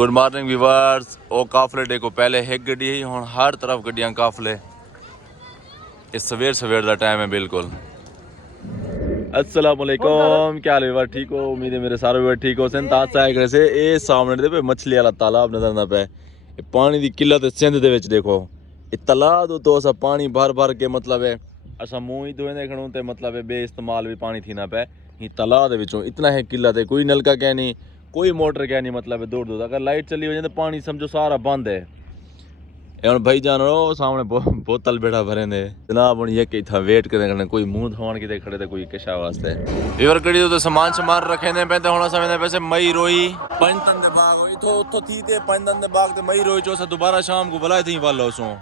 Good morning viewers. ओ काफले डे को पहले एक गड्डी ही हुण हर तरफ गड्डियां काफले। इस सवेर सवेर का टाइम है बिल्कुल। अस्सलाम वालेकुम, क्या हाल है? ठीक हो? उम्मीद है मेरे सारे व्यूअर ठीक हो। सन ताज से आए से ए सामने दे पे मछली वाला तालाब नजर ना पे। पानी की किल्लत सिंध दे विच देखो। ये तालाब तो असा पानी भर भर के मतलब है असा मुंह ही धोने खड़ो ते मतलब है बे इस्तेमाल भी पानी थी ना पे। ये तालाब दे विचों इतना है किल्लत है, कोई नलका क्या नहीं, कोई मोटर क्या नहीं, मतलब है दूर दूर अगर लाइट चली हो जाए तो पानी समझो सारा बंद है। भाई जान रो सामने बोतल बैठा भरे ने जनाब हूँ ये कही था वेट करने कोई मुंह धोन कि खड़े थे कोई किशा वास्ते इवर कड़ी तो सामान सामान रखे ने पे होना समय पैसे मई रोई पंजतन दे बाग इथो उथो थी ते पंजतन दे बाग ते मई रोई चो दोबारा शाम को बुलाए थी वालो सो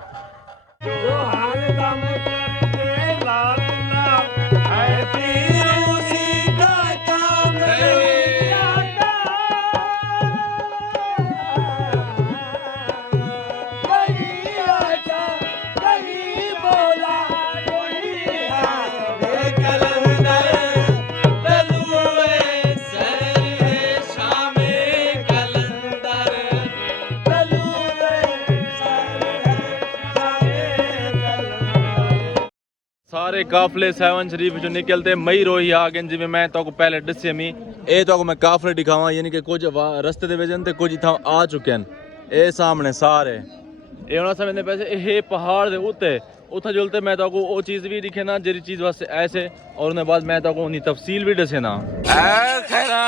सारे काफले सेवन शरीफ जो निकलते मई रोही आ गए जिमें मैं तो पहले दसे मी ए तो मैं काफले दिखावा यानी कि कुछ रस्ते दे वजन ते कुछ इथा आ चुके हैं। ए सामने सारे ए होना समझने पैसे ये पहाड़ दे उते उथा जुलते मैं तो वो चीज भी दिखे ना जेरी चीज वास्ते ऐसे और उन्हें बाद मैं तो उन्हीं तफसील भी दसे ना ए खैरा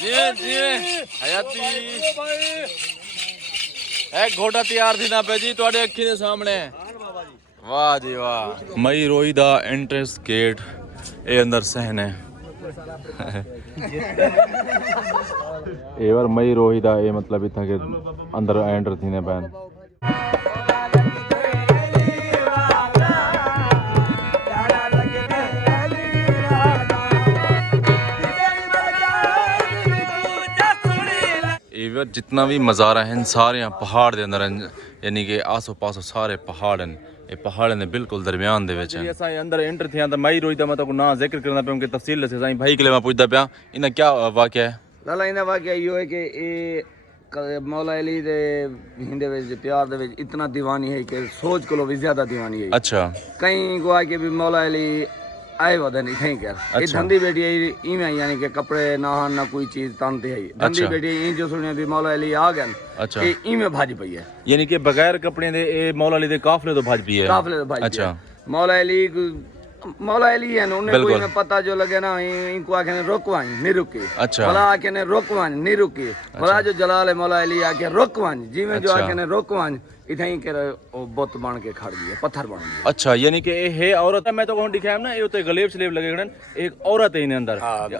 जी जी हयाती ए घोड़ा तैयार थी ना पे जी ਤੁਹਾਡੇ ਅੱਖੀ ਦੇ ਸਾਹਮਣੇ। वाह जी वाह। मई रोई दा एंट्रेंस गेट ए अंदर सहन है ए बार मई रोई दा ए मतलब इतना के अंदर एंटर थी ने बैन जितना भी मज़ारा हैं सारे पहाड़ के अंदर यानी कि आसो पासो सारे पहाड़ हैं। ये पहाड़ ने बिल्कुल दरमियान दे विच हैं। असा अंदर एंटर थिया तो मई रोई दा मैं तो ना जिक्र करना पे उनकी तफसील दसे साईं भाई के लिए मैं पूछदा पिया इना क्या वाकया है? लाला इना वाकया यो है कि ए मौला अली दे हिंदे विच प्यार दे विच इतना दीवानी है कि सोच को भी ज्यादा दीवानी है। अच्छा कहीं को आके भी मौला अली आए वदन इथे कर अच्छा। ये धंधी बेटी इमे यानी कि कपड़े ना ना कोई चीज तानते है धंधी अच्छा। बेटी ई जो सुने भी मौला अली आ गए अच्छा ये इमे भाज पई है यानी कि बगैर कपड़े दे ए मौला अली दे काफले तो भाज पई है काफले तो भाज अच्छा मौला अली है ना उन्हें कोई ने पता जो लगे ना इनको आके रोकवानी नहीं रुके अच्छा भला आके ने रोकवानी नहीं रुके भला जो जलाल है मौला अली आके रोकवानी जी में जो आके ने रोकवानी इथे ही के बुत बन के खड़ गई पत्थर बन गया अच्छा यानी कि ये औरत है मैं तो कहूं दिखाया ना ये उते गलेब स्लेब लगे खड़न एक औरत है इन अंदर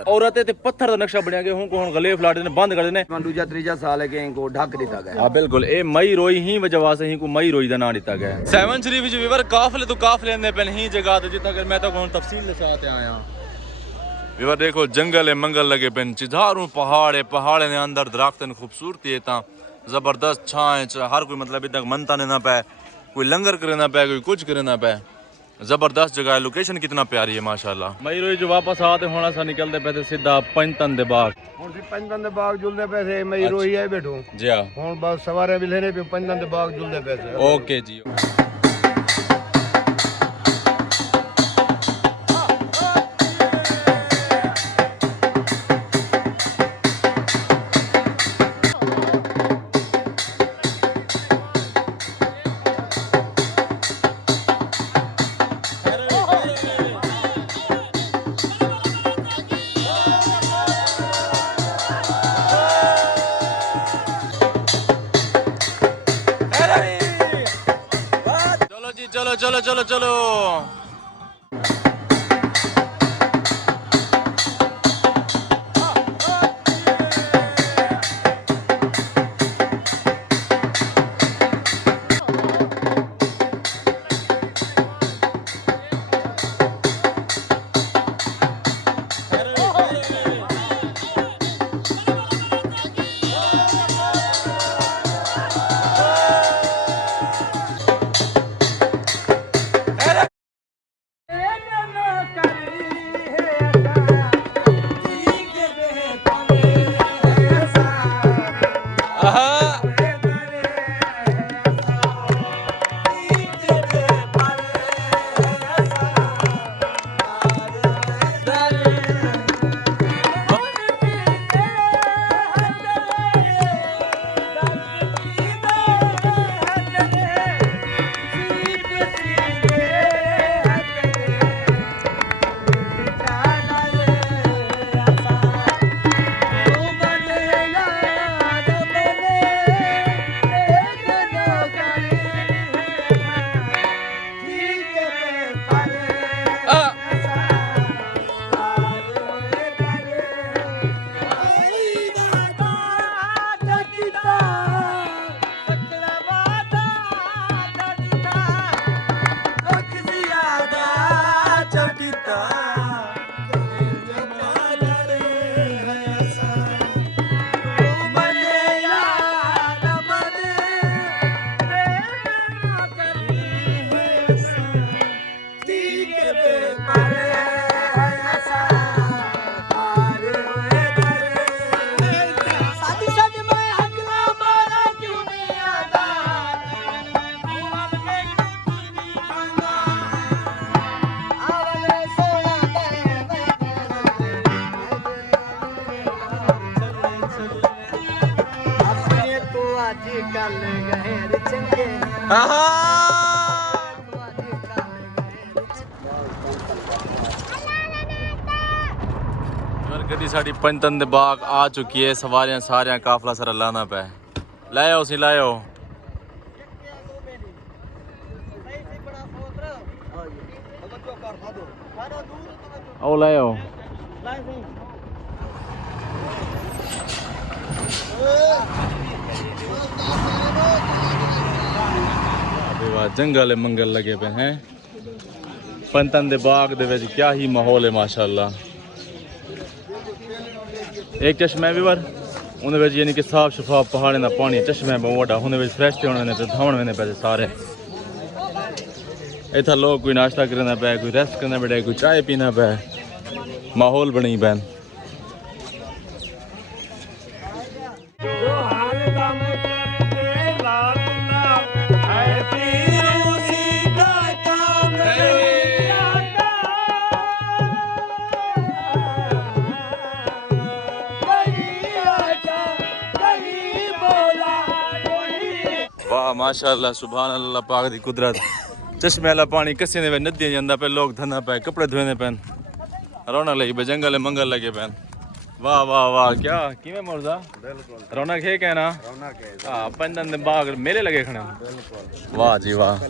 औरत है ते पत्थर दा नक्शा बनया के हूं कोन गलेब लाट ने बंद कर देने दूजा तीजा साल है के इनको ढक दिता गया हां बिल्कुल ए मई रोई ही वजह से ही को मई रोई दा नाम दिता गया सेवन शरीफ विच विवर काफले तो काफले ने पहले ही जगह तो जितना मैं तो कहूं तफसील के साथ आया विवर देखो जंगल है मंगल लगे पेन चिधारू पहाड़ है पहाड़ ने अंदर दरख्त खूबसूरती है ता जबरदस्त छाए हर कोई मतलब इतना मनता ने ना पाए कोई लंगर करे ना पाए कोई कुछ करे ना पाए जबरदस्त जगह है। लोकेशन कितना प्यारी है माशाल्लाह। मई रोई जो वापस आते होना सा निकलते पे सीधा पंजतन दे बाग पंजतन दे बाग जुलते पैसे मई रोई है बैठो जी हां हुन बस सवारे भी लेने पे पंजतन दे बाग जुलते पैसे ओके जी। चलो चलो चलो चलो। ਗੱਡੀ ਸਾਡੀ ਪੰਜਤਨ ਦੇ ਬਾਗ ਆ ਚੁੱਕੀ ਹੈ ਸਵਾਰੀਆਂ ਸਾਰਿਆਂ ਕਾਫਲਾ ਸਾਰਾ ਲਾਣਾ ਪਿਆ ਲੈ ਆਓ ਸੀ ਲੈ ਆਓ ਆਓ ਲੈ ਆਓ ਵਾਹ ਜੰਗਲ ਮੰਗਲ ਲਗੇ ਪਏ ਹੈ ਪੰਜਤਨ ਦੇ ਬਾਗ ਦੇ ਵਿੱਚ ਕੀ ਹੀ ਮਾਹੌਲ ਹੈ ਮਾਸ਼ਾਅੱਲਾ एक चश्मा भी बार उन्हें यानी कि साफ शफाफ पहाड़े का पानी चश्मा बहुत बड़ा उन्हें फ्रैश होने पे धावन पे सारे इतना लोग कोई नाश्ता करना पे कोई रेस्ट करना पे कोई चाय पीना पे माहौल बनी पैन वाह माशाअल्लाह सुभान अल्लाह पाक दी कुदरत चश्मे वाला पानी कस्से दे नदियां जांदा पे लोग धंधा पे कपड़े धोने पेन रौनक लगी पे जंगल मंगल लगे पेन वाह वाह वाह क्या किवें मुर्जा बिल्कुल रौनक है कहना रौनक है हां पंजन दे बाग मेले लगे खड़े बिल्कुल वाह जी वाह